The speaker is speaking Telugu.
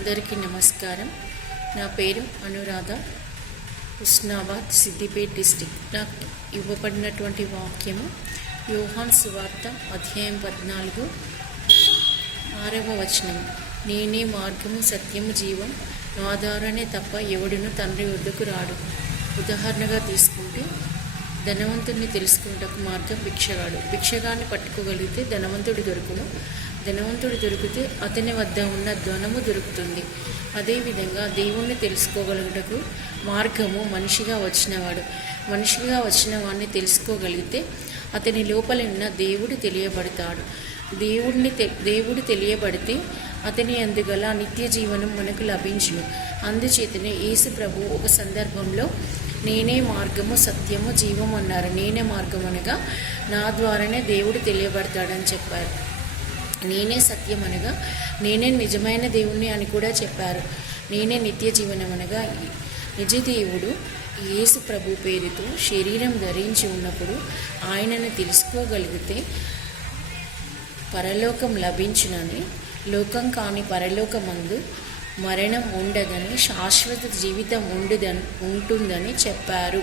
అందరికీ నమస్కారం. నా పేరు అనురాధ, హుస్నాబాద్, సిద్దిపేట్ డిస్టిక్. నాకు ఇవ్వబడినటువంటి వాక్యము యోహాను సువార్త అధ్యాయం 14 6వ వచనం. నేనే మార్గము, సత్యము, జీవం, నా ద్వారానే తప్ప ఎవడును తండ్రి వద్దకు రాడు. ఉదాహరణగా తీసుకుంటే ధనవంతుడిని తెలుసుకున్నటకు మార్గం భిక్షగాడు. భిక్షగాన్ని పట్టుకోగలిగితే ధనవంతుడు దొరుకును. ధనవంతుడు దొరికితే అతని వద్ద ఉన్న ధనము దొరుకుతుంది. అదేవిధంగా దేవుణ్ణి తెలుసుకోగలుగుటకు మార్గము మనిషిగా వచ్చినవాడు. మనిషిగా వచ్చిన వాడిని తెలుసుకోగలిగితే అతని లోపల ఉన్న దేవుడు తెలియబడతాడు. దేవుడు తెలియబడితే అతని అందుగల నిత్య జీవనం మనకు లభించును. అందుచేతనే యేసు ప్రభు ఒక సందర్భంలో నేనే మార్గము, సత్యము, జీవం అన్నారు. నేనే మార్గం అనగా నా ద్వారానే దేవుడు తెలియబడతాడని చెప్పారు. నేనే సత్యం అనగా నేనే నిజమైన దేవుణ్ణి అని కూడా చెప్పారు. నేనే నిత్య జీవనం అనగా నిజ దేవుడు యేసు ప్రభు పేరుతో శరీరం ధరించి ఉన్నప్పుడు ఆయనను తెలుసుకోగలిగితే పరలోకం లభించునని, లోకం కాని పరలోకమందు మరణం ఉండదని, శాశ్వత జీవితం ఉంటుందని చెప్పారు.